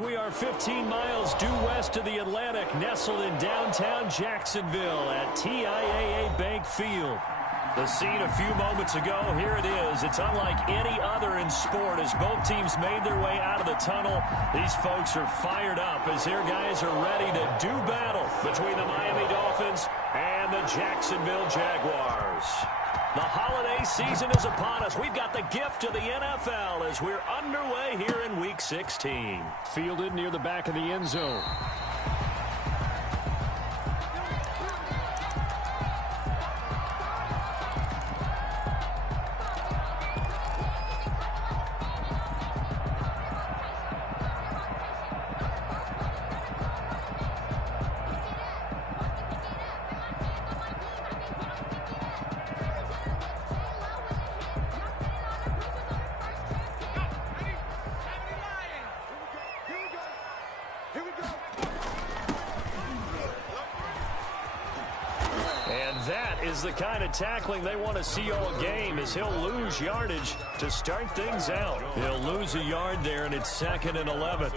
We are 15 miles due west of the Atlantic, nestled in downtown Jacksonville at TIAA Bank Field. The scene a few moments ago, here it is. It's unlike any other in sport as both teams made their way out of the tunnel. These folks are fired up as their guys are ready to do battle between the Miami Dolphins and the Jacksonville Jaguars. The holiday season is upon us. We've got the gift of the NFL as we're underway here in Week 16. Fielded near the back of the end zone. The kind of tackling they want to see all game as he'll lose yardage to start things out. He'll lose a yard there, and it's 2nd and 11.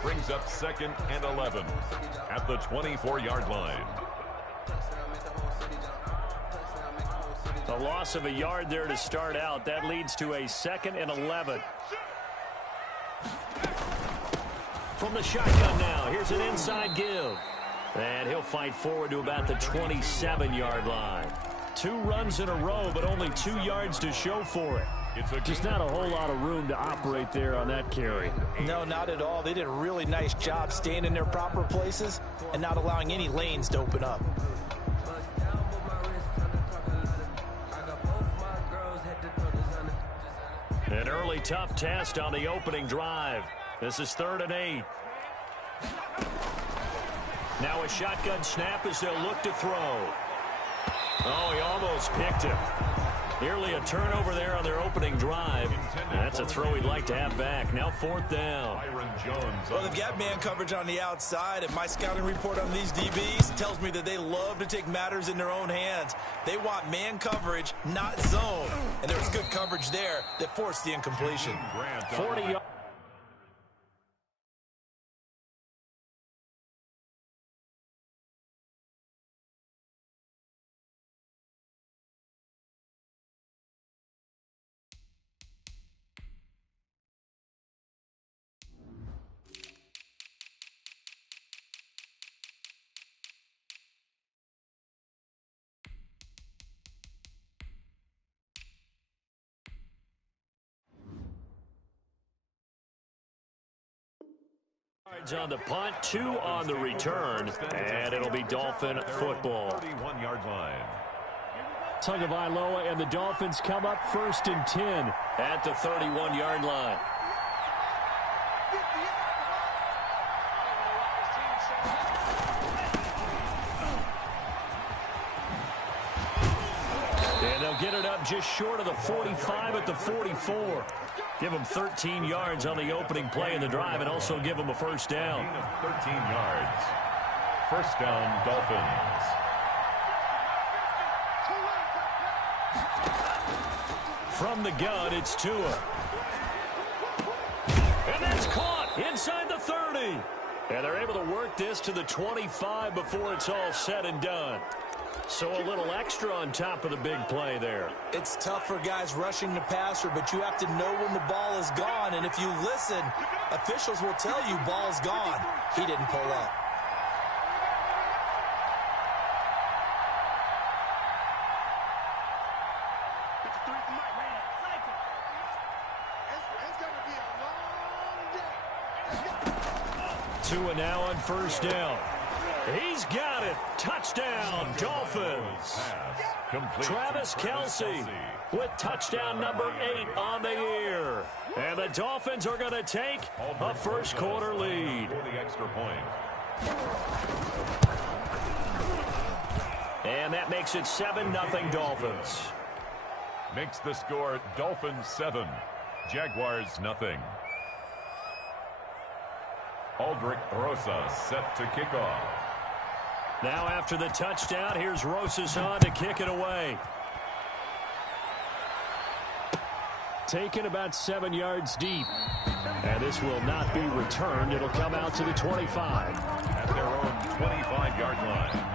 Brings up 2nd and 11 at the 24-yard line. A loss of a yard there to start out. That leads to a 2nd and 11. From the shotgun now, here's an inside give. And he'll fight forward to about the 27-yard line. 2 runs in a row, but only 2 yards to show for it. Just not a whole lot of room to operate there on that carry. No, not at all. They did a really nice job staying in their proper places and not allowing any lanes to open up. An early tough test on the opening drive. This is 3rd and 8. Now a shotgun snap as they'll look to throw. Oh, he almost picked him. Nearly a turnover there on their opening drive. That's a throw he'd like to have back. Now 4th down. Well, they've got man coverage on the outside, and my scouting report on these DBs tells me that they love to take matters in their own hands. They want man coverage, not zone. And there was good coverage there that forced the incompletion. 40 yards. On the punt, 2 on the return, and it'll be Dolphin football. 31-yard line. Tagovailoa and the Dolphins come up 1st and 10 at the 31-yard line. And they'll get it up just short of the 45 at the 44. Give them 13 yards on the opening play in the drive and also give them a 1st down. 13 yards. 1st down, Dolphins. From the gun, it's Tua. And that's caught inside the 30. And they're able to work this to the 25 before it's all said and done. So a little extra on top of the big play there. It's tough for guys rushing the passer, but you have to know when the ball is gone. And if you listen, officials will tell you ball's gone. He didn't pull up. Tua now on 1st down. He's got it. Touchdown, Dolphins. Travis Kelce with touchdown number 8 on the year. And the Dolphins are going to take a 1st quarter lead. For the extra point. And that makes it 7-0 Dolphins. Makes the score Dolphins 7, Jaguars 0. Aldrich Rosas set to kick off. Now after the touchdown, here's Rosas on to kick it away. Taken about 7 yards deep. And this will not be returned. It'll come out to the 25. At their own 25-yard line.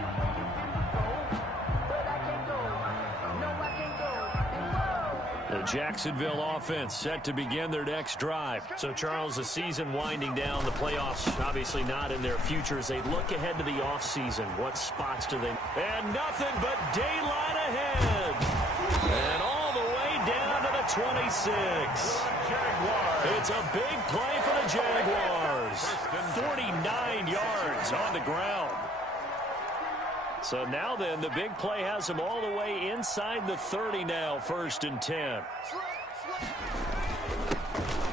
The Jacksonville offense set to begin their next drive. So, Charles, the season winding down, the playoffs obviously not in their future. As they look ahead to the offseason, what spots do they... And nothing but daylight ahead. And all the way down to the 26. It's a big play for the Jaguars. 49 yards on the ground. So now then, the big play has them all the way inside the 30 now, 1st and 10.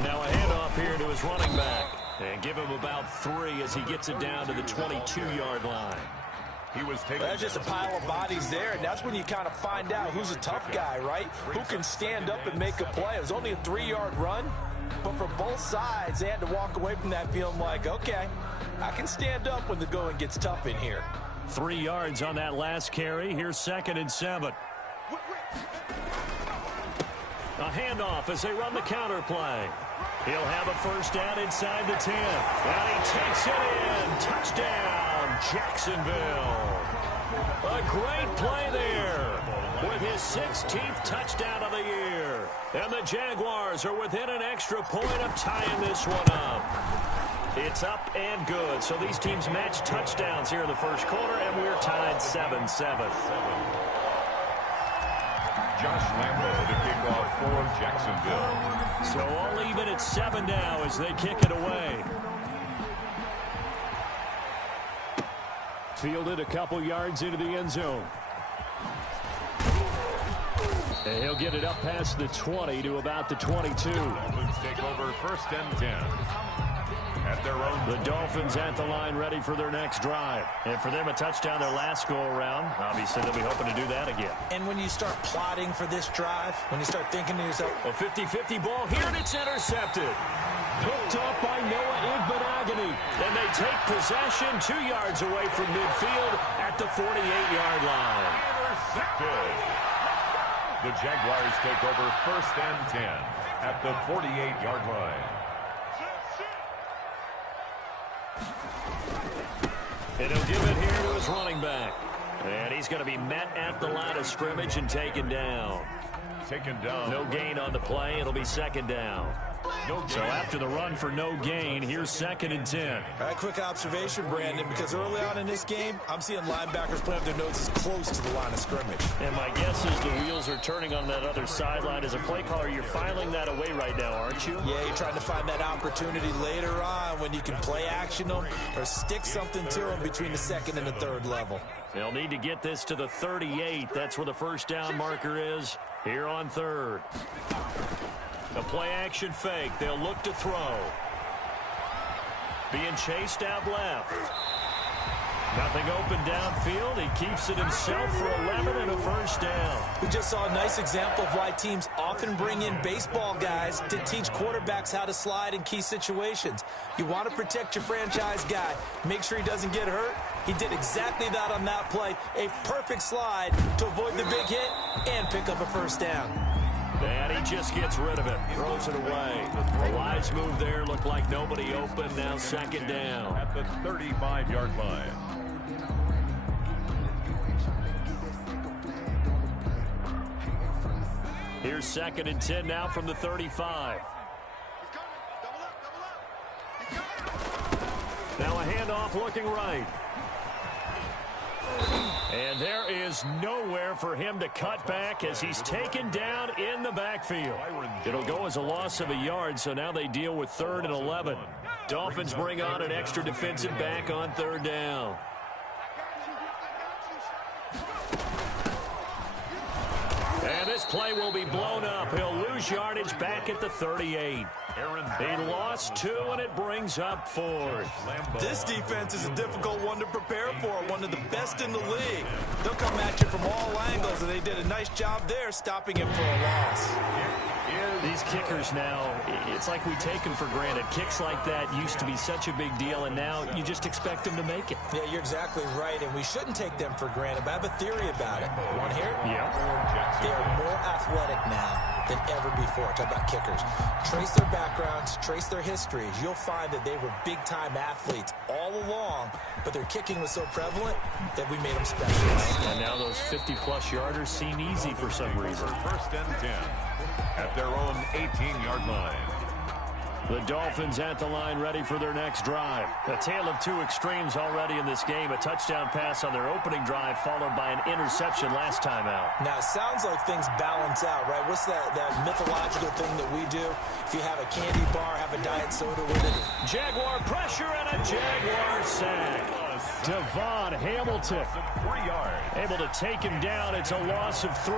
Now a handoff here to his running back. And give him about 3 as he gets it down to the 22-yard line. He was taking. That's just a pile of bodies there, and that's when you kind of find out who's a tough guy, right? Who can stand up and make a play. It was only a 3-yard run, but for both sides, they had to walk away from that feeling like, okay, I can stand up when the going gets tough in here. 3 yards on that last carry. Here's 2nd and 7. A handoff as they run the counter play. He'll have a 1st down inside the 10. And he takes it in. Touchdown, Jacksonville. A great play there with his 16th touchdown of the year. And the Jaguars are within an extra point of tying this one up. It's up and good. So these teams match touchdowns here in the first quarter, and we're tied 7-7. Josh Lambo to kick off for Jacksonville. So all even at 7 now as they kick it away. Fielded a couple yards into the end zone. And he'll get it up past the 20 to about the 22. Dolphins take over 1st and 10. At their own. The Dolphins at the line ready for their next drive. And for them, a touchdown their last go-around. Obviously, they'll be hoping to do that again. And when you start plotting for this drive, when you start thinking to yourself, a 50-50 ball here, and it's intercepted. Picked up by Noah Igbenogany. And they take possession 2 yards away from midfield at the 48-yard line. Intercepted. The Jaguars take over 1st and 10 at the 48-yard line. And he'll give it here to his running back. And he's going to be met at the line of scrimmage and taken down. Taken down. No gain on the play. It'll be 2nd down. So after the run for no gain, here's 2nd and 10. All right, quick observation, Brandon, because early on in this game, I'm seeing linebackers playing up their noses close to the line of scrimmage. And my guess is the wheels are turning on that other sideline. As a play caller, you're filing that away right now, aren't you? Yeah, you're trying to find that opportunity later on when you can play action them or stick something to them between the 2nd and the 3rd level. They'll need to get this to the 38. That's where the 1st down marker is here on 3rd. A play-action fake. They'll look to throw. Being chased out left. Nothing open downfield. He keeps it himself for 11 and a 1st down. We just saw a nice example of why teams often bring in baseball guys to teach quarterbacks how to slide in key situations. You want to protect your franchise guy. Make sure he doesn't get hurt. He did exactly that on that play. A perfect slide to avoid the big hit and pick up a 1st down. And he just gets rid of it. Throws it away. A wise move there. Looked like nobody open. Now 2nd down. At the 35-yard line. Here's 2nd and 10 now from the 35. Now a handoff looking right. And there is nowhere for him to cut back as he's taken down in the backfield. It'll go as a loss of a yard, so now they deal with 3rd and 11. Dolphins bring on an extra defensive back on 3rd down. And this play will be blown up. He'll lose yardage back at the 38. He lost 2, and it brings up 4th. This defense is a difficult one to prepare for, one of the best in the league. They'll come at you from all angles, and they did a nice job there stopping him for a loss. These kickers now, it's like we take them for granted. Kicks like that used to be such a big deal, and now you just expect them to make it. Yeah, you're exactly right, and we shouldn't take them for granted, but I have a theory about it. You want to hear it? Yeah. They are more athletic now. than ever before. Talk about kickers. Trace their backgrounds, trace their histories. You'll find that they were big-time athletes all along, but their kicking was so prevalent that we made them special. And now those 50-plus yarders seem easy for some reason. First and 10 at their own 18-yard line. The Dolphins at the line ready for their next drive. A tale of two extremes already in this game. A touchdown pass on their opening drive followed by an interception last time out. Now, it sounds like things balance out, right? What's that mythological thing that we do? If you have a candy bar, have a diet soda with it. Jaguar pressure and a Jaguar sack. Devon Hamilton 3 yards. able to take him down. It's a loss of 3.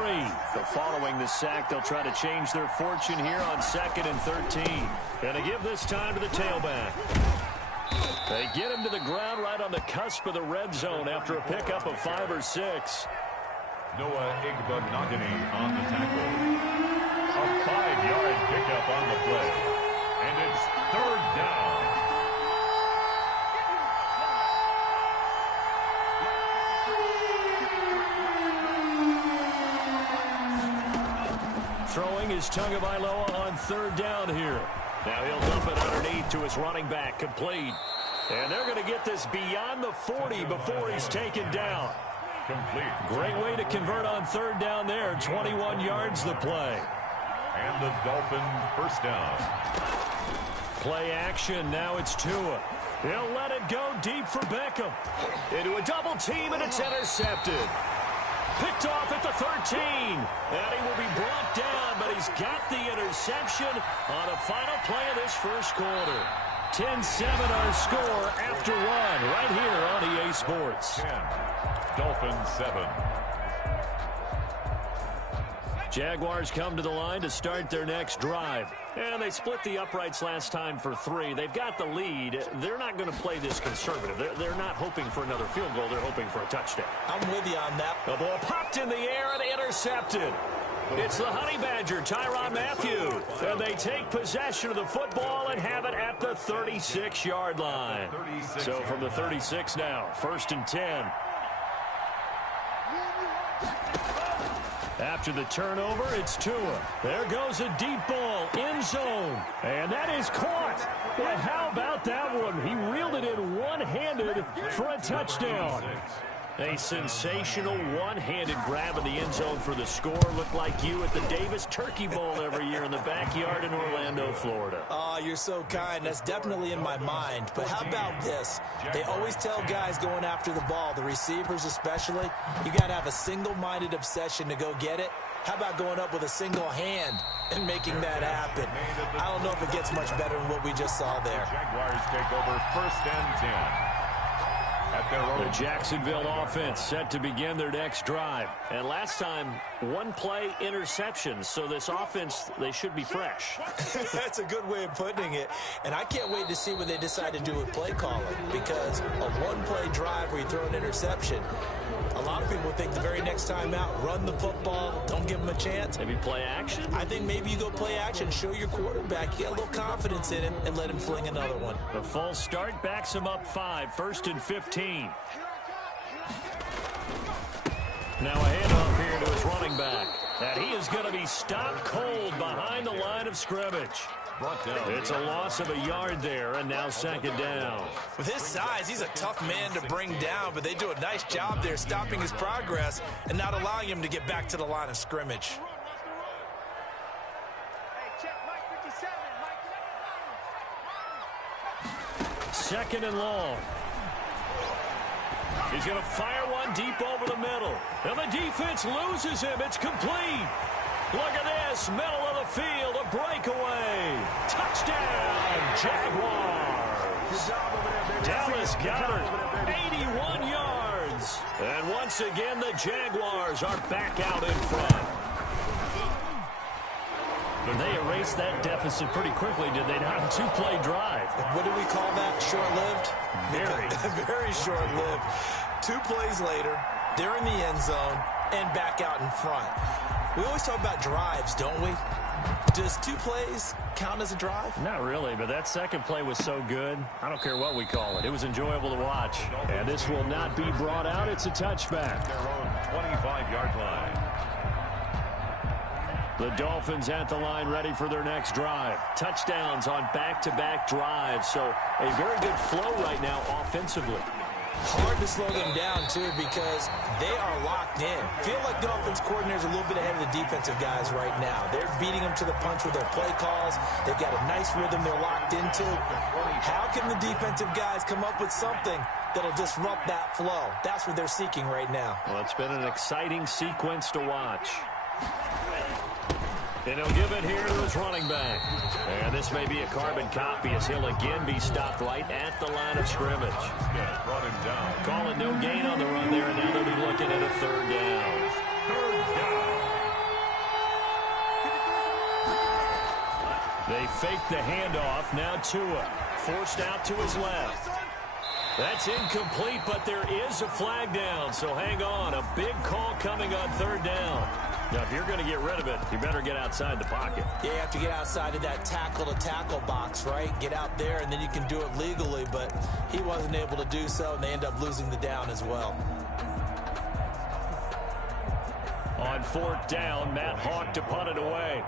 But following the sack, they'll try to change their fortune here on 2nd and 13. And to give this time to the tailback. They get him to the ground right on the cusp of the red zone after a pickup of 5 or 6. Noah Igbenogany on the tackle. A 5-yard pickup on the play. And it's 3rd down. Throwing is Tagovailoa on 3rd down here. Now he'll dump it underneath to his running back, complete. And they're going to get this beyond the 40 before he's taken down. Complete. Great way to convert on 3rd down there. 21 yards the play. And the Dolphins first down. Play action. Now it's Tua. He'll let it go deep for Beckham. Into a double team, and it's intercepted. Picked off at the 13. And he will be brought down, but he's got the interception on the final play of this first quarter. 10-7 our score after 1 right here on EA Sports. 10. Dolphins 7. Jaguars come to the line to start their next drive. And they split the uprights last time for 3. They've got the lead. They're not going to play this conservative. They're not hoping for another field goal. They're hoping for a touchdown. I'm with you on that. The ball popped in the air and intercepted. It's the Honey Badger, Tyrann Mathieu. And they take possession of the football and have it at the 36-yard line. So from the 36 now, 1st and 10. After the turnover, it's Tua. There goes a deep ball, end zone. And that is caught. Well, how about that one? He reeled it in one-handed for a touchdown. A sensational one-handed grab in the end zone for the score. Looked like you at the Davis Turkey Bowl every year in the backyard in Orlando, Florida. Oh, you're so kind. That's definitely in my mind. But how about this? They always tell guys going after the ball, the receivers especially, you got to have a single-minded obsession to go get it. How about going up with a single hand and making that happen? I don't know if it gets much better than what we just saw there. Jaguars take over 1st and 10. The Jacksonville offense set to begin their next drive. And last time, 1 play interception. So this offense, they should be fresh. That's a good way of putting it. And I can't wait to see what they decide to do with play calling. Because a 1-play drive where you throw an interception, a lot of people think the very next time out, run the football, don't give them a chance. Maybe play action? I think maybe you go play action, show your quarterback, get a little confidence in him, and let him fling another one. The false start backs him up 5, 1st and 15. Now a handoff here to his running back. And he is going to be stopped cold behind the line of scrimmage. It's a loss of a yard there, and now 2nd down. With his size, he's a tough man to bring down, but they do a nice job there stopping his progress and not allowing him to get back to the line of scrimmage. Second and long. He's going to fire one deep over the middle. And the defense loses him. It's complete. Look at this. Middle of the field. A breakaway. Touchdown, Jaguars. Dallas Goedert, 81 yards. And once again, the Jaguars are back out in front. They erased that deficit pretty quickly, did they not? A 2-play drive. What do we call that? Short-lived? Very. Very short-lived. 2 plays later, they're in the end zone and back out in front. We always talk about drives, don't we? Does 2 plays count as a drive? Not really, but that second play was so good. I don't care what we call it. It was enjoyable to watch. And this will not be brought out. It's a touchback. Their own 25-yard line. The Dolphins at the line ready for their next drive. Touchdowns on back-to-back drives, so a very good flow right now offensively. Hard to slow them down, too, because they are locked in. Feel like the offense coordinator is a little bit ahead of the defensive guys right now. They're beating them to the punch with their play calls. They've got a nice rhythm they're locked into. How can the defensive guys come up with something that'll disrupt that flow? That's what they're seeking right now. Well, it's been an exciting sequence to watch. And he'll give it here to his running back. And this may be a carbon copy as he'll again be stopped right at the line of scrimmage. Yeah, brought him down. Calling no gain on the run there, and now they'll be looking at a third down. Third down. They fake the handoff. Now Tua forced out to his left. That's incomplete, but there is a flag down, so hang on. A big call coming on third down. Now, if you're going to get rid of it, you better get outside the pocket. Yeah, you have to get outside of that tackle-to-tackle box, right? Get out there, and then you can do it legally, but he wasn't able to do so, and they end up losing the down as well. On fourth down, Matt Hawk to punt it away.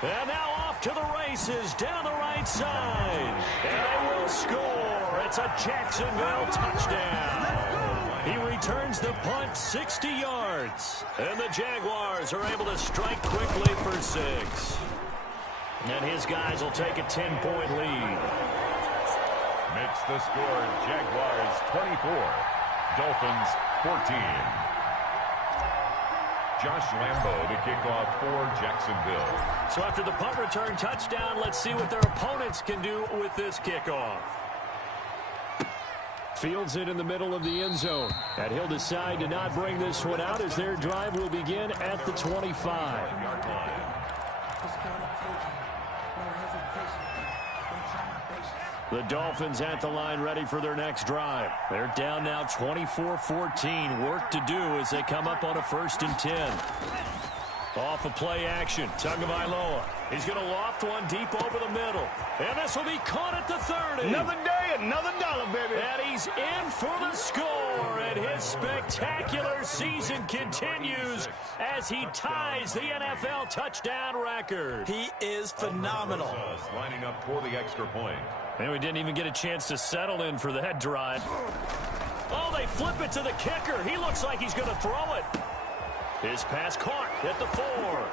And now off to the races down the right side. And they will score. It's a Jacksonville touchdown. He returns the punt 60 yards. And the Jaguars are able to strike quickly for 6. And his guys will take a 10-point lead. Makes the score Jaguars 24, Dolphins 14. Josh Lambo to kick off for Jacksonville. So after the punt return touchdown, let's see what their opponents can do with this kickoff. Fields it in the middle of the end zone. And he'll decide to not bring this one out as their drive will begin at the 25. The Dolphins at the line ready for their next drive. They're down now 24-14. Work to do as they come up on a 1st and 10. Off of play action. Tagovailoa. He's going to loft one deep over the middle. And this will be caught at the 30. Another day, another dollar, baby. And he's in for the score. And his spectacular season continues as he ties the NFL touchdown record. He is phenomenal. Lining up for the extra point. And we didn't even get a chance to settle in for that drive. Oh, they flip it to the kicker. He looks like he's going to throw it. His pass caught at the 4.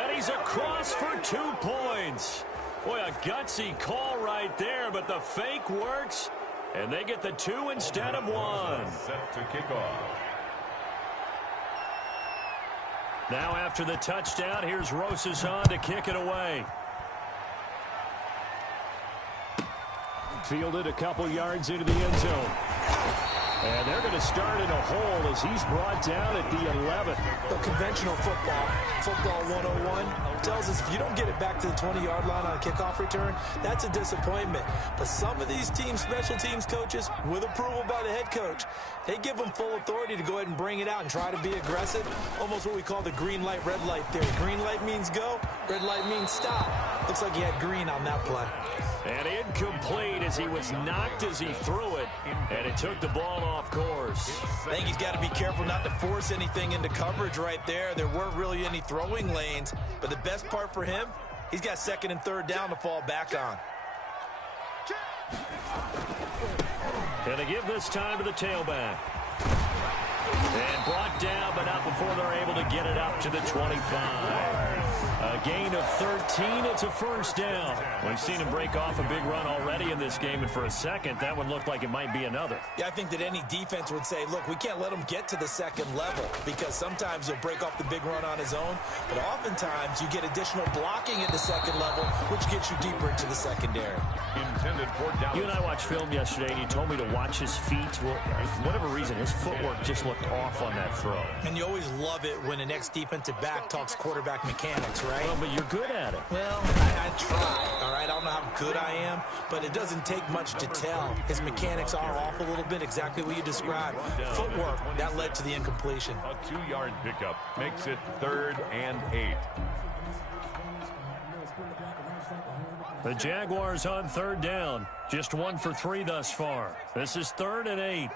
And he's across for 2 points. Boy, a gutsy call right there, but the fake works. And they get the 2 instead of 1. Set to kick off. Now after the touchdown, here's Rosas to kick it away. Fielded a couple yards into the end zone. And they're going to start in a hole as he's brought down at the 11. The conventional football 101, tells us if you don't get it back to the 20-yard line on a kickoff return, that's a disappointment. But some of these teams, special teams coaches, with approval by the head coach, they give them full authority to go ahead and bring it out and try to be aggressive. Almost what we call the green light, red light theory. Green light means go, red light means stop. Looks like he had green on that play. And incomplete as he was knocked as he threw it. And it took the ball off course. I think he's got to be careful not to force anything into coverage right there. There weren't really any throwing lanes. But the best part for him, he's got 2nd and 3rd down to fall back on. And they give this time to the tailback. And brought down, but not before they're able to get it up to the 25. A gain of 13. It's a 1st down. We've seen him break off a big run already in this game, and for a second, that one looked like it might be another. Yeah, I think that any defense would say, look, we can't let him get to the 2nd level because sometimes he'll break off the big run on his own, but oftentimes you get additional blocking at the 2nd level, which gets you deeper into the secondary. Intended for down. You and I watched film yesterday, and you told me to watch his feet. Well, for whatever reason, his footwork just looked off on that throw. And you always love it when an ex-defensive back talks quarterback mechanics, right? Well, but you're good at it. Well, I try, all right? I don't know how good I am, but it doesn't take much to tell. His mechanics are off a little bit, exactly what you described. Footwork, that led to the incompletion. A 2-yard pickup makes it 3rd and 8. The Jaguars on third down. Just 1 for 3 thus far. This is 3rd and 8.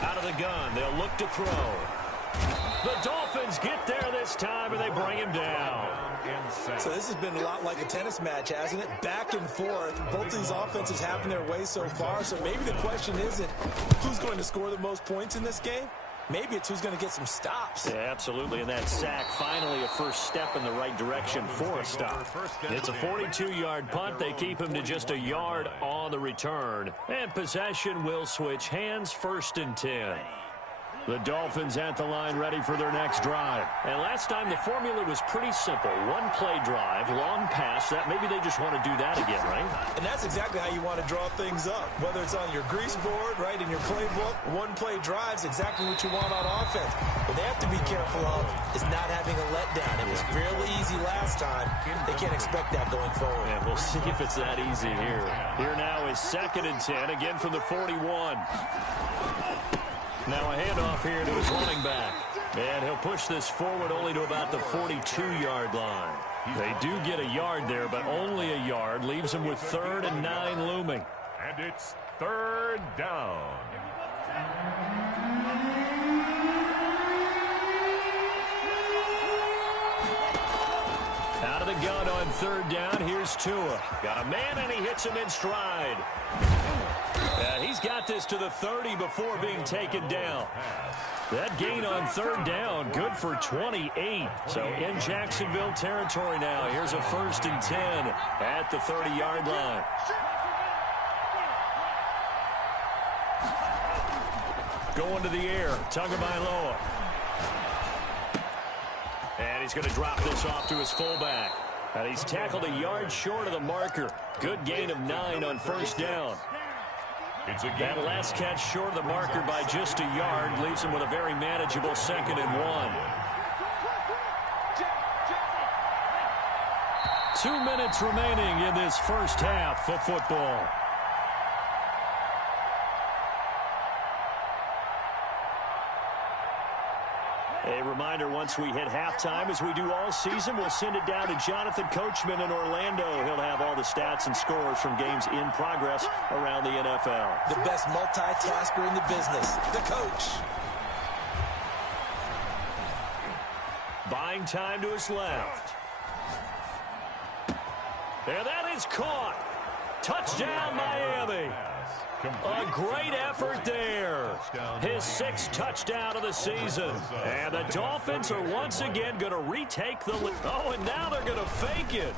Out of the gun, they'll look to throw. The Dolphins get there this time, and they bring him down. So this has been a lot like a tennis match, hasn't it? Back and forth. Both these offenses having their way so far, so maybe the question isn't who's going to score the most points in this game. Maybe it's who's going to get some stops. Yeah, absolutely. And that sack, finally a first step in the right direction for a stop. It's a 42-yard punt. They keep him to just a yard on the return. And possession will switch hands, 1st and 10. The Dolphins at the line ready for their next drive. And last time the formula was pretty simple. 1-play drive, long pass. That maybe they just want to do that again, right? And that's exactly how you want to draw things up. Whether it's on your grease board, right, in your playbook, 1-play drive's exactly what you want on offense. What they have to be careful of is not having a letdown. It was real easy last time. They can't expect that going forward. And we'll see if it's that easy here. Here now is 2nd and 10, again from the 41. Now a handoff here to his running back. And he'll push this forward only to about the 42-yard line. They do get a yard there, but only a yard. Leaves him with 3rd and 9 looming. And it's 3rd down. Out of the gun on 3rd down. Here's Tua. Got a man, and he hits him in stride. He's got this to the 30 before being taken down. That gain on 3rd down, good for 28. So in Jacksonville territory now. Here's a 1st and 10 at the 30-yard line. Going to the air, Tagovailoa. And he's going to drop this off to his fullback. And he's tackled a yard short of the marker. Good gain of 9 on 1st down. That last catch short of the marker by just a yard leaves him with a very manageable 2nd and 1. 2 minutes remaining in this first half of football. A reminder, once we hit halftime, as we do all season, we'll send it down to Jonathan Coachman in Orlando. He'll have all the stats and scores from games in progress around the NFL. The best multitasker in the business, the coach. Buying time to his left. And that is caught. Touchdown, Miami. A great effort there. His 6th touchdown of the season. And the Dolphins are once again going to retake the lead. Oh, and now they're going to fake it.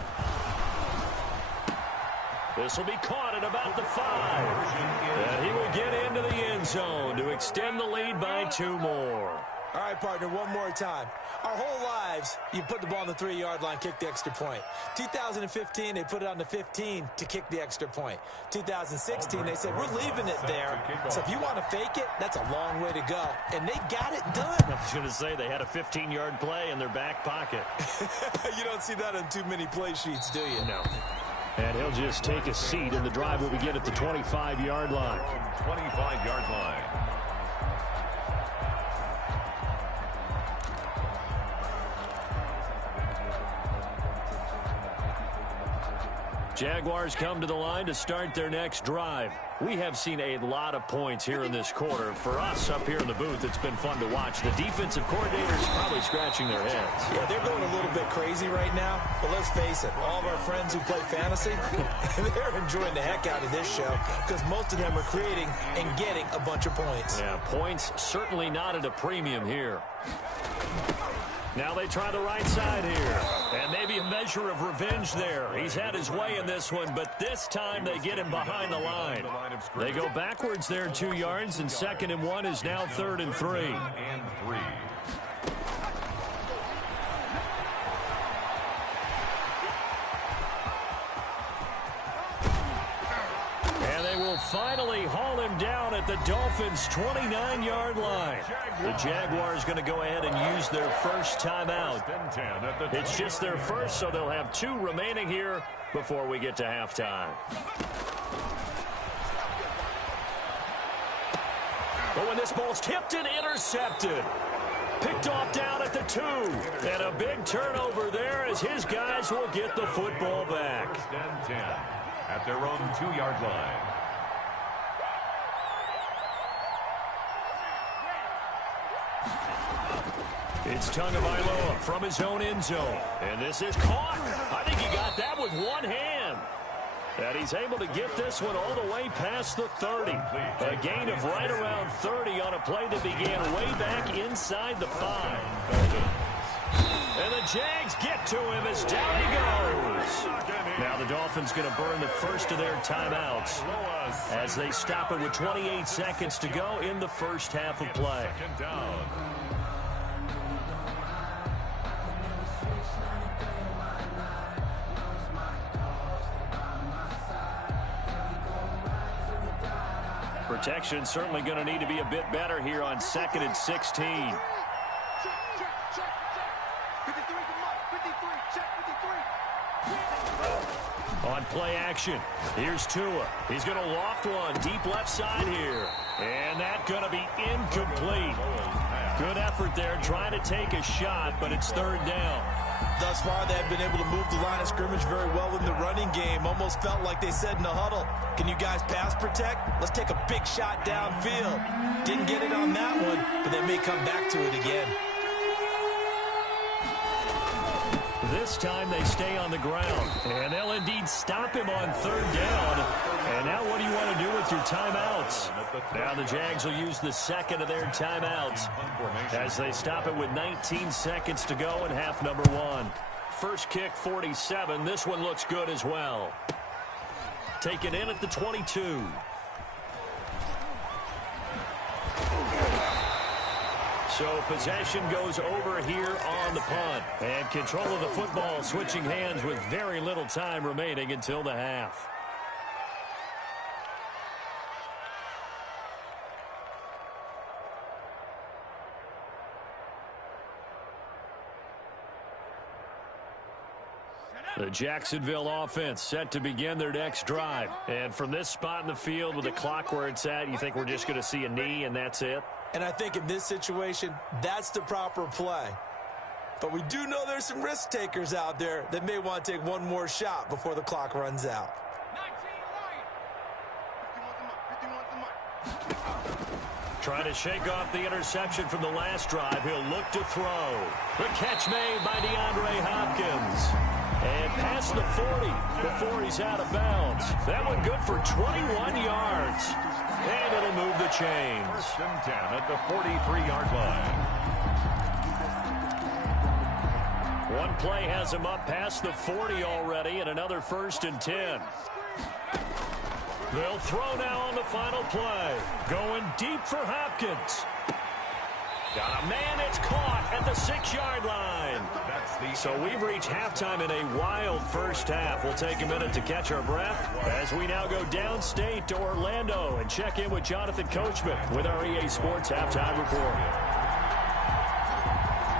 This will be caught at about the 5. And he will get into the end zone to extend the lead by 2 more. All right, partner, one more time. Our whole lives, you put the ball on the 3-yard line, kick the extra point. 2015, they put it on the 15 to kick the extra point. 2016, they said, we're leaving it there. So if you want to fake it, that's a long way to go. And they got it done. I was going to say, they had a 15-yard play in their back pocket. You don't see that on too many play sheets, do you? No. And he'll just take a seat, and the drive will begin at the 25-yard line. 25-yard line. Jaguars come to the line to start their next drive. We have seen a lot of points here in this quarter. For us up here in the booth, it's been fun to watch. The defensive coordinators probably scratching their heads. Yeah, they're going a little bit crazy right now. But let's face it, all of our friends who play fantasy, they're enjoying the heck out of this show because most of them are creating and getting a bunch of points. Yeah, points certainly not at a premium here. Now they try the right side here. And maybe a measure of revenge there. He's had his way in this one, but this time they get him behind the line. They go backwards there 2 yards, and 2nd and 1 is now 3rd and 3. And they will finally haul him down at the Dolphins' 29-yard line. The Jaguars going to go ahead and use their first timeout. It's just their first, so they'll have 2 remaining here before we get to halftime. But when this ball's tipped and intercepted, picked off down at the 2. And a big turnover there as his guys will get the football back. First and 10 at their own 2-yard line. It's Tagovailoa from his own end zone. And this is caught. I think he got that with one hand. And he's able to get this one all the way past the 30. A gain of right around 30 on a play that began way back inside the 5. And the Jags get to him as down he goes. Now the Dolphins going to burn the first of their timeouts as they stop it with 28 seconds to go in the first half of play. Second down. Protection certainly going to need to be a bit better here on 2nd and 16. On play action, here's Tua. He's going to loft one deep left side here. And that's going to be incomplete. Good effort there trying to take a shot, but it's 3rd down. Thus far, they have been able to move the line of scrimmage very well in the running game. Almost felt like they said in the huddle, can you guys pass protect? Let's take a big shot downfield. Didn't get it on that one, but they may come back to it again. This time they stay on the ground, and they'll indeed stop him on 3rd down. And now what do you want to do with your timeouts? Now the Jags will use the second of their timeouts as they stop it with 19 seconds to go in half number 1. First kick, 47. This one looks good as well. Taken in at the 22. So possession goes over here on the punt. And control of the football switching hands with very little time remaining until the half. The Jacksonville offense set to begin their next drive. And from this spot in the field with the clock where it's at, you think we're just going to see a knee and that's it? And I think in this situation, that's the proper play. But we do know there's some risk takers out there that may want to take one more shot before the clock runs out. Trying to shake off the interception from the last drive. He'll look to throw. The catch made by DeAndre Hopkins. And past the 40 before he's out of bounds. That one good for 21 yards. And it'll move the chains. First and 10 at the 43-yard line. One play has him up past the 40 already, and another 1st and 10. They'll throw now on the final play. Going deep for Hopkins. Got a man, it's caught at the 6-yard line. So we've reached halftime in a wild first half. We'll take a minute to catch our breath as we now go downstate to Orlando and check in with Jonathan Coachman with our EA Sports Halftime Report.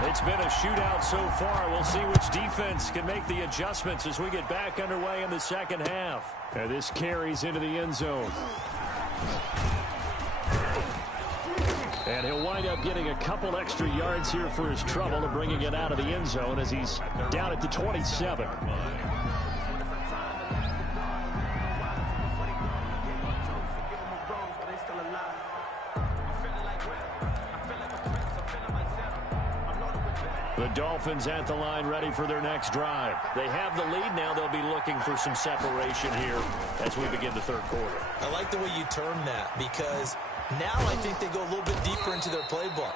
It's been a shootout so far. We'll see which defense can make the adjustments as we get back underway in the second half. And this carries into the end zone. And he'll wind up getting a couple extra yards here for his trouble and bringing it out of the end zone as he's down at the 27. The Dolphins at the line ready for their next drive. They have the lead. Now they'll be looking for some separation here as we begin the third quarter. I like the way you term that because now I think they go a little bit deeper into their playbook.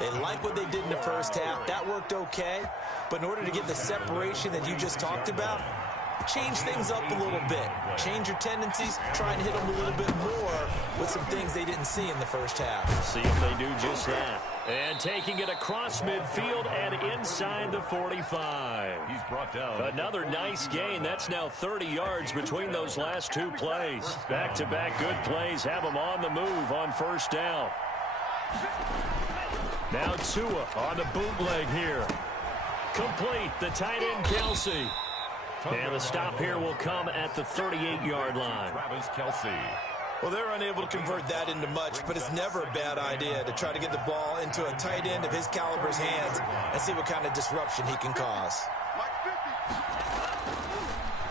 They like what they did in the first half. That worked okay. But in order to get the separation that you just talked about, change things up a little bit. Change your tendencies. Try and hit them a little bit more with some things they didn't see in the first half. See if they do just that. And taking it across midfield and inside the 45. He's brought down. Another nice gain. That's now 30 yards between those last two plays. Back-to-back good plays have them on the move on first down. Now Tua on the bootleg here. Complete. The tight end, Kelsey. And the stop here will come at the 38-yard line. Travis Kelsey. Well, they're unable to convert that into much, but it's never a bad idea to try to get the ball into a tight end of his caliber's hands and see what kind of disruption he can cause.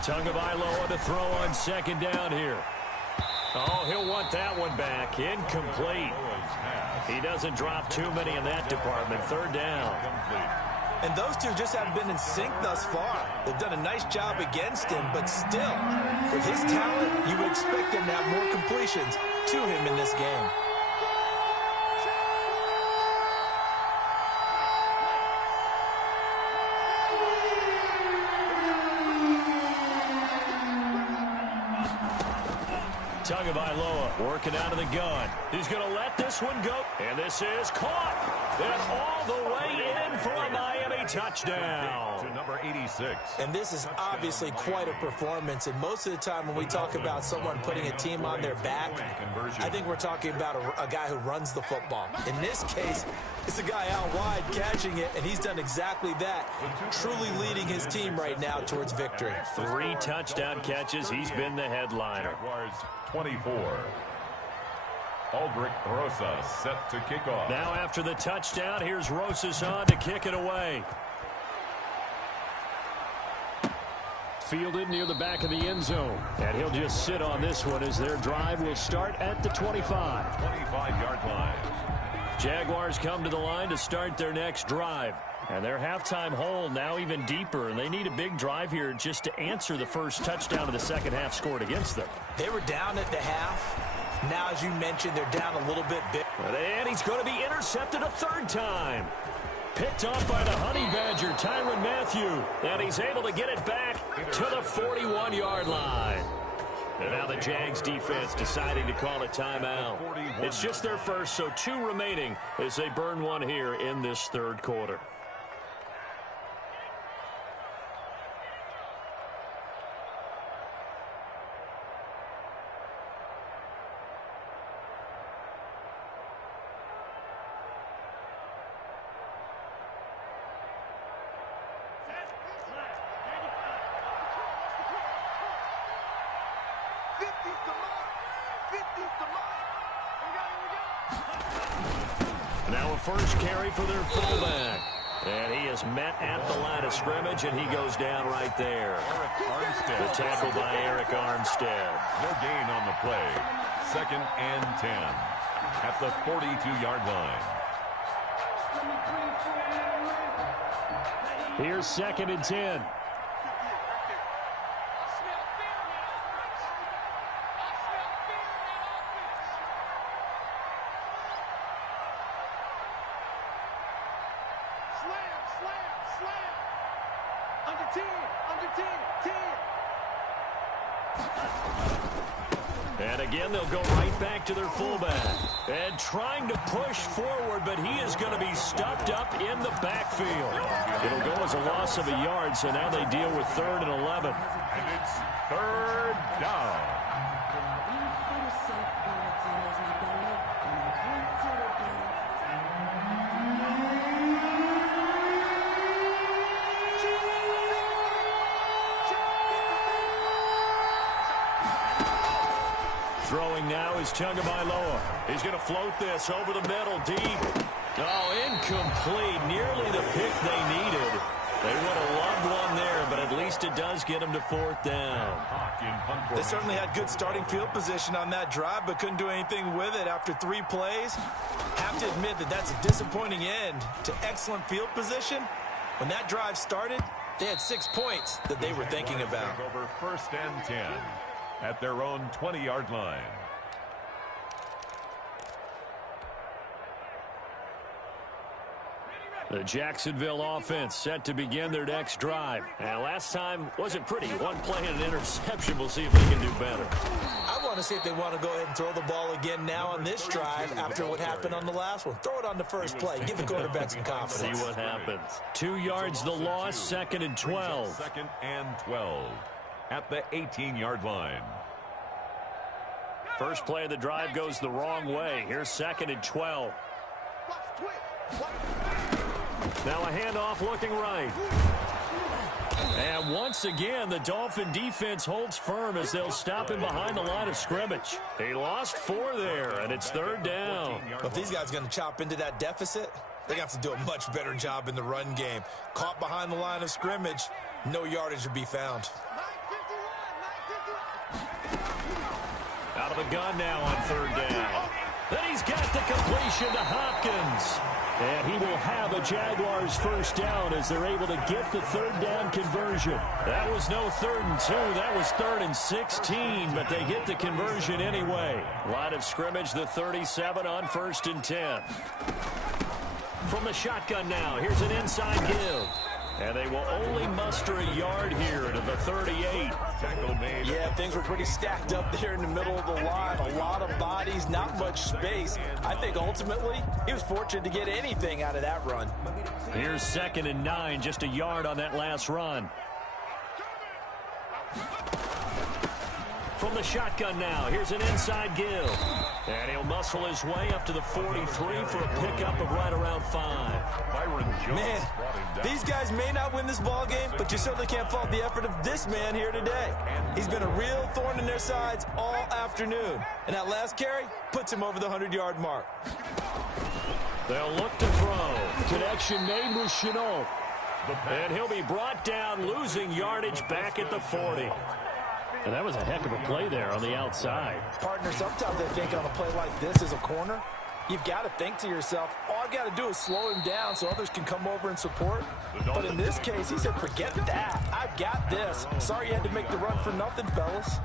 Tagovailoa to throw on second down here. Oh, he'll want that one back. Incomplete. He doesn't drop too many in that department. Third down. And those two just haven't been in sync thus far. They've done a nice job against him, but still, with his talent, you would expect him to have more completions to him in this game. Tagovailoa working out of the gun. He's going to let this one go. And this is caught. And all the way in for a Miami touchdown. To number 86. And this is obviously quite a performance. And most of the time when we talk about someone putting a team on their back, I think we're talking about a guy who runs the football. In this case, it's a guy out wide catching it, and he's done exactly that, truly leading his team right now towards victory. 3 touchdown catches. He's been the headliner. Jaguars 24. Aldrich Rosas set to kick off. Now after the touchdown, here's Rosas on to kick it away. Fielded near the back of the end zone. And he'll just sit on this one as their drive will start at the 25. 25-yard line. Jaguars come to the line to start their next drive. And their halftime hole now even deeper. And they need a big drive here just to answer the first touchdown of the second half scored against them. They were down at the half. Now, as you mentioned, they're down a little bit big. And he's going to be intercepted a third time. Picked off by the Honey Badger, Tyrann Mathieu. And he's able to get it back to the 41-yard line. And now the Jags defense deciding to call a timeout. It's just their first, so 2 remaining as they burn one here in this third quarter. Now a first carry for their fullback. And he is met at the line of scrimmage, and he goes down right there. The tackle by Eric Armstead. No gain on the play. 2nd and 10 at the 42-yard line. Here's 2nd and 10. And again, they'll go right back to their fullback. And trying to push forward, but he is going to be stuffed up in the backfield. It'll go as a loss of a yard, so now they deal with 3rd and 11. And it's 3rd down. Throwing now is Tagovailoa. He's going to float this over the middle, deep. Oh, incomplete. Nearly the pick they needed. They would have loved one there, but at least it does get them to 4th down. They certainly had good starting field position on that drive, but couldn't do anything with it after 3 plays. Have to admit that that's a disappointing end to excellent field position. When that drive started, they had 6 points that they were thinking about. Over 1st and 10 at their own 20-yard line. The Jacksonville offense set to begin their next drive. And last time wasn't pretty. 1 play and an interception. We'll see if they can do better. I want to see if they want to go ahead and throw the ball again now on this drive after what happened on the last one. Throw it on the first play. Give the quarterback some confidence. See what happens. 2 yards the loss, 2nd and 12. 2nd and 12 at the 18-yard line. First play of the drive goes the wrong way. Here's 2nd and 12. Now a handoff looking right. And once again, the Dolphin defense holds firm as they'll stop him behind the line of scrimmage. He lost 4 there, and it's 3rd down. If these guys are going to chop into that deficit, they're going to have to do a much better job in the run game. Caught behind the line of scrimmage, no yardage to be found. Out of the gun now on 3rd down. Then he's got the completion to Hopkins. And he will have a Jaguars first down as they're able to get the 3rd down conversion. That was no 3rd and 2. That was 3rd and 16, but they get the conversion anyway. Line of scrimmage, the 37 on 1st and 10. From the shotgun now, here's an inside give. And they will only muster a yard here to the 38. Yeah, things were pretty stacked up there in the middle of the line. A lot of bodies, not much space. I think ultimately he was fortunate to get anything out of that run. Here's 2nd and 9, just a yard on that last run. From the shotgun now, here's an inside give. And he'll muscle his way up to the 43 for a pickup of right around 5. Man, these guys may not win this ball game, but you certainly can't fault the effort of this man here today. He's been a real thorn in their sides all afternoon. And that last carry puts him over the 100-yard mark. They'll look to throw. Connection made with Chenault. And he'll be brought down, losing yardage back at the 40. And that was a heck of a play there on the outside. Partner, sometimes they think on a play like this as a corner, you've got to think to yourself, all I've got to do is slow him down so others can come over and support. But in this case, he said, forget that. I've got this. Sorry you had to make the run for nothing, fellas.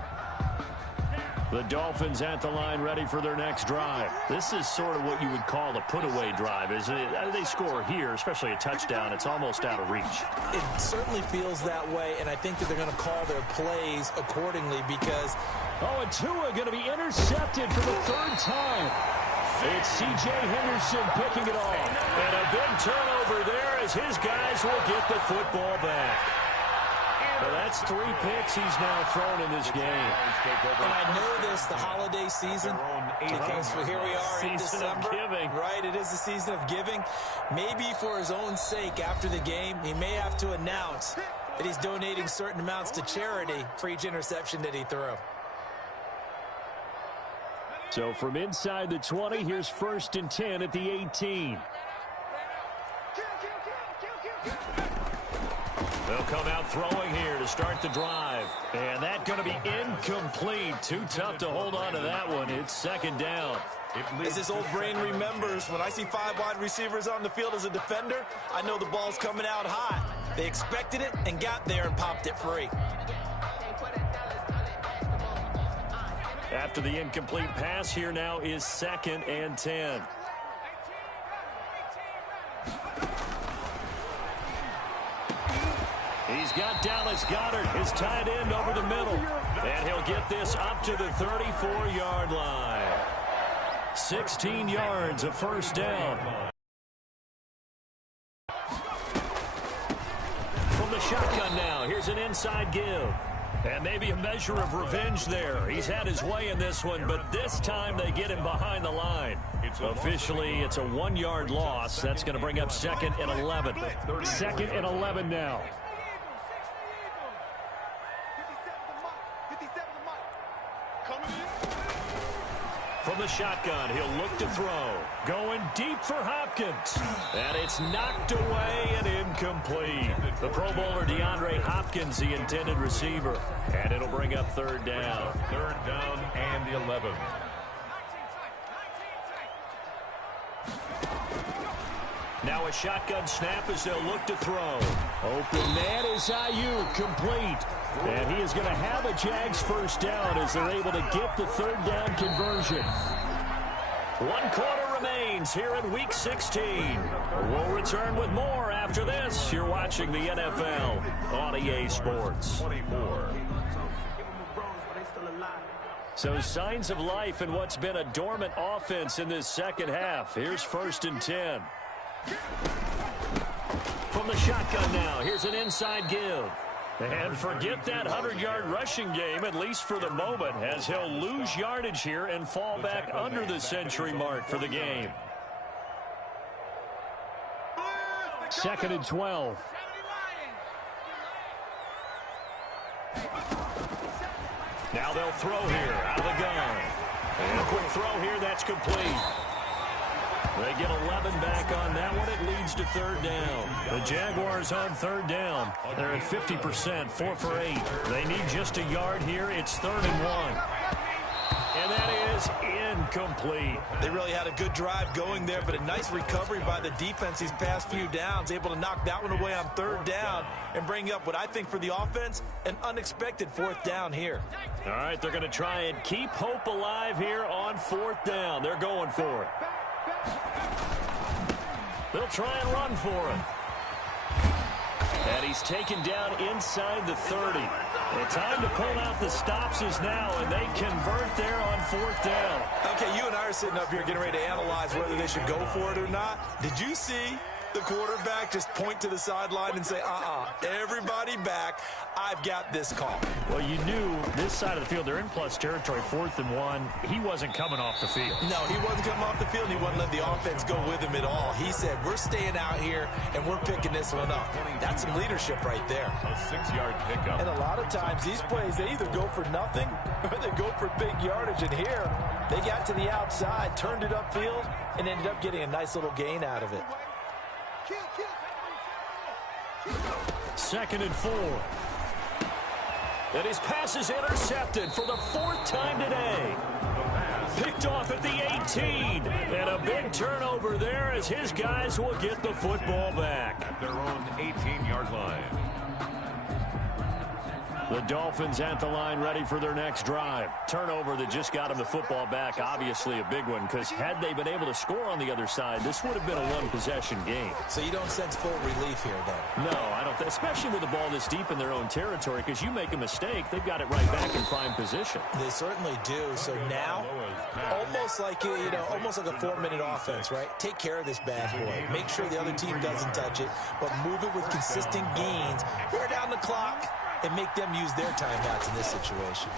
The Dolphins at the line ready for their next drive. This is sort of what you would call a put-away drive. They score here, especially a touchdown. It's almost out of reach. It certainly feels that way, and I think that they're going to call their plays accordingly because... Oh, and Tua going to be intercepted for the 3rd time. It's C.J. Henderson picking it off. And a big turnover there as his guys will get the football back. So that's 3 picks he's now thrown in this game. And I know this, the holiday season, because here we are in December. Right, it is the season of giving. Maybe for his own sake after the game, he may have to announce that he's donating certain amounts to charity for each interception that he threw. So from inside the 20, here's 1st and 10 at the 18. They'll come out throwing here to start the drive. And that's going to be incomplete. Too tough to hold on to that one. It's 2nd down. As his old brain remembers, when I see 5 wide receivers on the field as a defender, I know the ball's coming out hot. They expected it and got there and popped it free. After the incomplete pass, here now is 2nd and 10. He's got Dallas Goedert, his tight end, over the middle. And he'll get this up to the 34-yard line. 16 yards, a 1st down. From the shotgun now, here's an inside give. And maybe a measure of revenge there. He's had his way in this one, but this time they get him behind the line. Officially, it's a 1-yard loss. That's going to bring up 2nd and 11. 2nd and 11 now. From the shotgun, he'll look to throw. Going deep for Hopkins. And it's knocked away and incomplete. The Pro Bowler DeAndre Hopkins, the intended receiver. And it'll bring up 3rd down. 3rd down and 11. Now a shotgun snap as they'll look to throw. Open man is Ayuk, complete. And he is going to have a Jags first down as they're able to get the 3rd down conversion. 1 quarter remains here in Week 16. We'll return with more after this. You're watching the NFL on EA Sports. 24. So signs of life in what's been a dormant offense in this second half. Here's 1st and 10. From the shotgun now, here's an inside give. And forget that 100-yard rushing game, at least for the moment, as he'll lose yardage here and fall back under the century mark for the game. 2nd and 12. Now they'll throw here out of the gun. And a quick throw here, that's complete. They get 11 back on that one. It leads to third down. The Jaguars on third down. They're at 50%, 4 for 8. They need just a yard here. It's 3rd and 1. And that is incomplete. They really had a good drive going there, but a nice recovery by the defense these past few downs, able to knock that one away on third down and bring up what I think for the offense, an unexpected 4th down here. All right, they're going to try and keep hope alive here on 4th down. They're going for it. They'll try and run for it. And he's taken down inside the 30. The time to pull out the stops is now, and they convert there on 4th down. Okay, you and I are sitting up here getting ready to analyze whether they should go for it or not. Did you see the quarterback just point to the sideline and say, everybody back, I've got this call? Well, you knew this side of the field, they're in plus territory, 4th and 1. He wasn't coming off the field. No, he wasn't coming off the field. He wouldn't let the offense go with him at all. He said, we're staying out here, and we're picking this one up. That's some leadership right there. A 6-yard pickup. And a lot of times, these plays, they either go for nothing or they go for big yardage. And here, they got to the outside, turned it upfield, and ended up getting a nice little gain out of it. 2nd and 4. And his pass is intercepted for the 4th time today. Picked off at the 18. And a big turnover there as his guys will get the football back. At their own 18-yard line. The Dolphins at the line ready for their next drive. Turnover that just got them the football back. Obviously a big one, because had they been able to score on the other side, this would have been a one-possession game. So you don't sense full relief here, then? No, I don't. Especially with the ball this deep in their own territory, because you make a mistake, they've got it right back in prime position. They certainly do. So now, almost like almost like a 4-minute offense, right? Take care of this bad boy. Make sure the other team doesn't touch it, but move it with consistent gains. Wear down the clock and make them use their timeouts in this situation.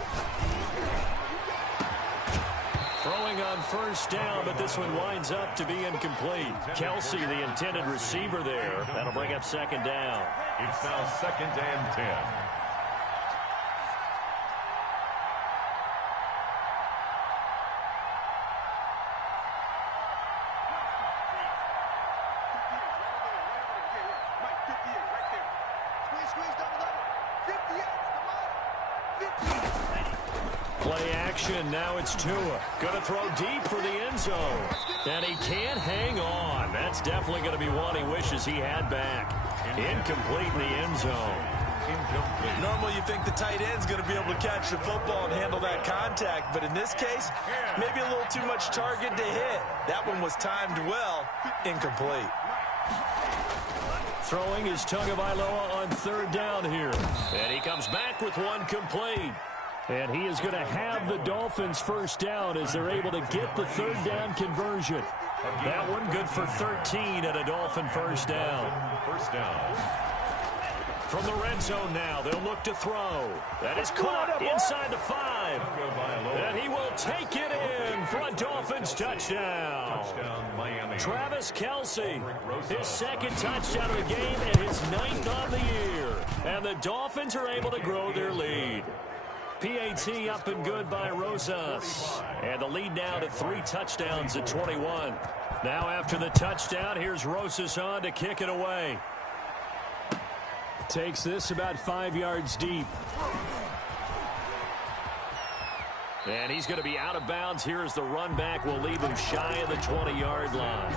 Throwing on 1st down, but this one winds up to be incomplete. Kelsey, the intended receiver there. That'll bring up 2nd down. It's now 2nd and 10. Play action, now it's Tua. Gonna throw deep for the end zone. And he can't hang on. That's definitely gonna be one he wishes he had back. Incomplete in the end zone. Normally you think the tight end's going to be able to catch the football and handle that contact, but in this case, maybe a little too much target to hit. That one was timed well. Incomplete. Throwing is Tagovailoa on 3rd down here. And he comes back with one complete. And he is going to have the Dolphins 1st down as they're able to get the 3rd down conversion. That one good for 13 and a Dolphin 1st down. 1st down. From the red zone now, they'll look to throw. That is caught inside the 5. And he will take it in for a Dolphins touchdown. Miami. Travis Kelce, his 2nd touchdown of the game and his 9th on the year. And the Dolphins are able to grow their lead. PAT up and good by Rosas. And the lead now to 3 touchdowns at 21. Now after the touchdown, here's Rosas on to kick it away. Takes this about 5 yards deep. And he's going to be out of bounds here as the run back will leave him shy of the 20-yard line.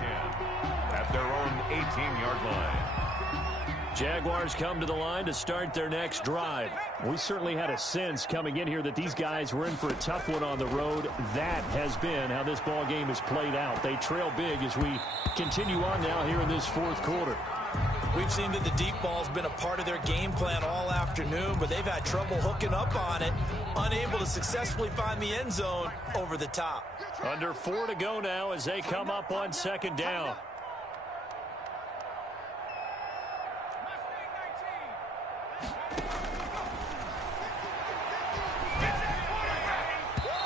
At their own 18-yard line. Jaguars come to the line to start their next drive. We certainly had a sense coming in here that these guys were in for a tough one on the road. That has been how this ball game has played out. They trail big as we continue on now here in this 4th quarter. We've seen that the deep ball's been a part of their game plan all afternoon, but they've had trouble hooking up on it, unable to successfully find the end zone over the top. Under 4 to go now as they come up on 2nd down.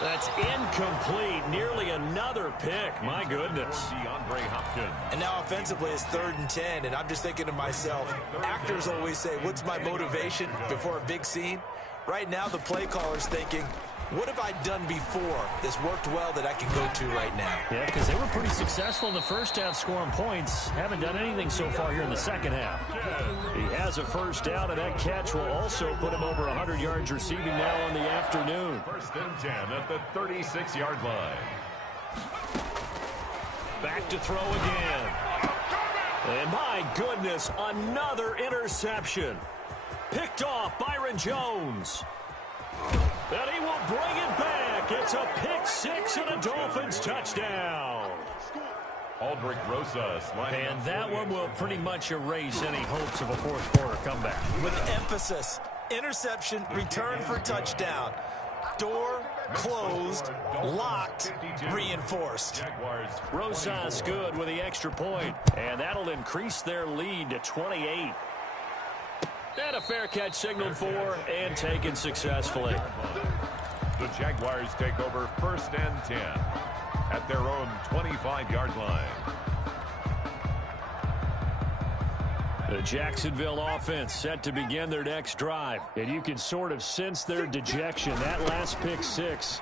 That's incomplete. Nearly another pick. My goodness. DeAndre Hopkins. And now offensively it's 3rd and 10, and I'm just thinking to myself, actors always say, what's my motivation before a big scene? Right now, the play caller's thinking, what have I done before that's worked well that I can go to right now? Yeah, because they were pretty successful in the first half scoring points. Haven't done anything so far here in the second half. He has a first down, and that catch will also put him over 100 yards receiving now on the afternoon. 1st and 10 at the 36-yard line. Back to throw again. And my goodness, another interception. Picked off Byron Jones. And he will bring it back. It's a pick six and a Dolphins touchdown. Aldrich Rosas. And that one will pretty much erase any hopes of a fourth quarter comeback. With emphasis, interception, return for touchdown. Door closed, locked, reinforced. Rosas good with the extra point. And that'll increase their lead to 28. And a fair catch signaled for and taken successfully. The Jaguars take over 1st and 10 at their own 25-yard line. The Jacksonville offense set to begin their next drive. And you can sort of sense their dejection. That last pick six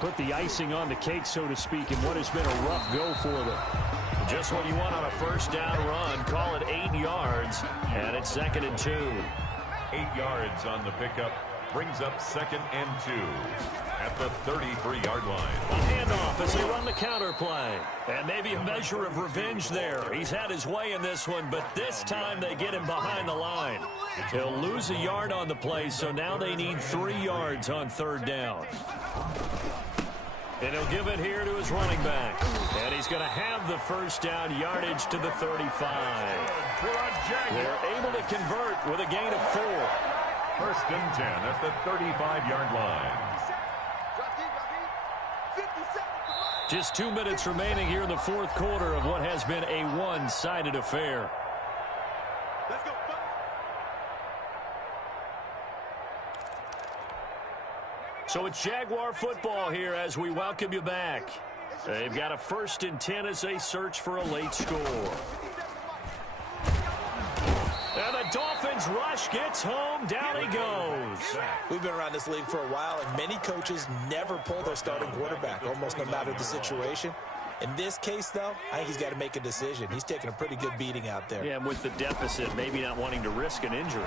put the icing on the cake, so to speak, in what has been a rough go for them. Just what you want on a first down run. Call it 8 yards, and it's 2nd and 2. 8 yards on the pickup brings up 2nd and 2 at the 33-yard line. A handoff as they run the counter play. And maybe a measure of revenge there. He's had his way in this one, but this time they get him behind the line. He'll lose a yard on the play, so now they need 3 yards on 3rd down. And he'll give it here to his running back. And he's going to have the first down yardage to the 35. They're able to convert with a gain of 4. 1st and 10 at the 35-yard line. Just 2 minutes remaining here in the fourth quarter of what has been a one-sided affair. So it's Jaguar football here as we welcome you back. They've got a 1st and 10 as they search for a late score. And the Dolphins rush gets home. Down he goes. We've been around this league for a while, and many coaches never pull their starting quarterback, almost no matter the situation. In this case, though, I think he's got to make a decision. He's taking a pretty good beating out there. Yeah, and with the deficit, maybe not wanting to risk an injury.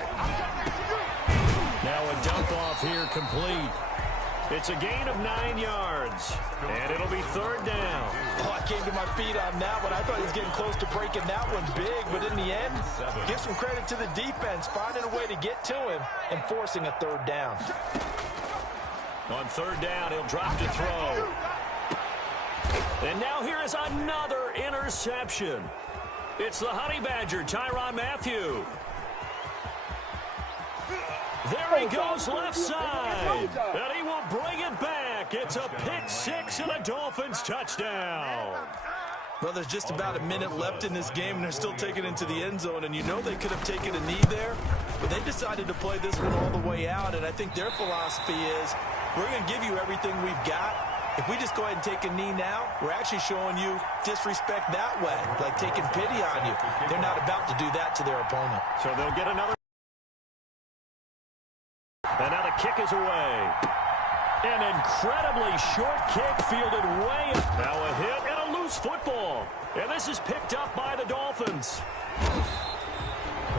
Now a dump off here complete. It's a gain of 9 yards, and it'll be 3rd down. Oh, I came to my feet on that one. I thought he was getting close to breaking that one big, but in the end, give some credit to the defense, finding a way to get to him and forcing a 3rd down. On 3rd down, he'll drop to throw. And now here is another interception. It's the Honey Badger, Tyrann Mathieu. There he goes left side. And he will bring it back. It's a pick six and a Dolphins touchdown. Well, there's just about a minute left in this game, and they're still taking it into the end zone. And you know they could have taken a knee there, but they decided to play this one all the way out. And I think their philosophy is, we're going to give you everything we've got. If we just go ahead and take a knee now, we're actually showing you disrespect that way, like taking pity on you. They're not about to do that to their opponent. So they'll get another. And now the kick is away. An incredibly short kick fielded way up. Now a hit and a loose football. And this is picked up by the Dolphins.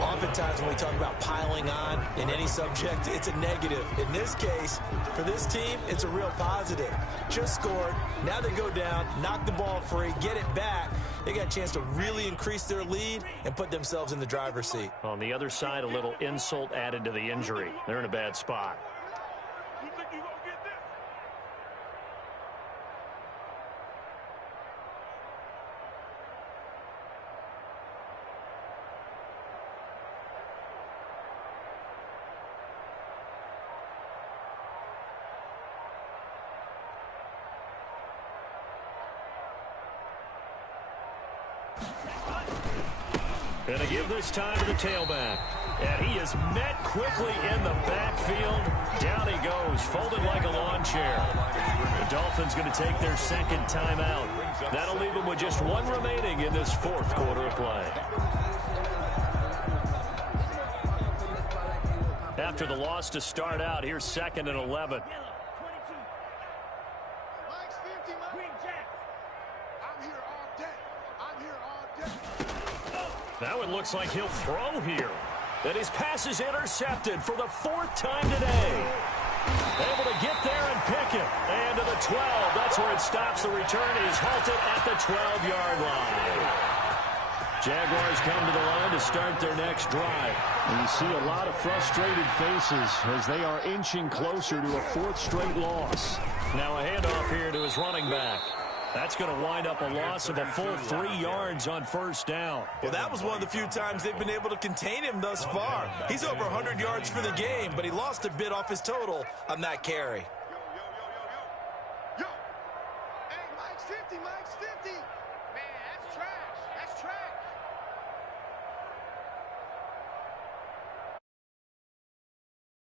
Oftentimes when we talk about piling on in any subject, it's a negative. In this case, for this team, it's a real positive. Just scored. Now they go down, knock the ball free, get it back. They got a chance to really increase their lead and put themselves in the driver's seat. On the other side, a little insult added to the injury. They're in a bad spot. And to give this time to the tailback. And he is met quickly in the backfield. Down he goes, folded like a lawn chair. The Dolphins going to take their 2nd timeout. That'll leave them with just 1 remaining in this 4th quarter of play. after the loss to start out. Here's 2nd and 11. Now it looks like he'll throw here. And his pass is intercepted for the 4th time today. Able to get there and pick it. And to the 12. That's where it stops. The return is halted at the 12-yard line. Jaguars come to the line to start their next drive. And you see a lot of frustrated faces as they are inching closer to a 4th straight loss. Now a handoff here to his running back. That's going to wind up a loss of a full 3 yards on 1st down. Well, that was one of the few times they've been able to contain him thus far. He's over 100 yards for the game, but he lost a bit off his total on that carry. Yo. Hey, Mike's 50, Mike's 50. Man, that's trash. That's trash.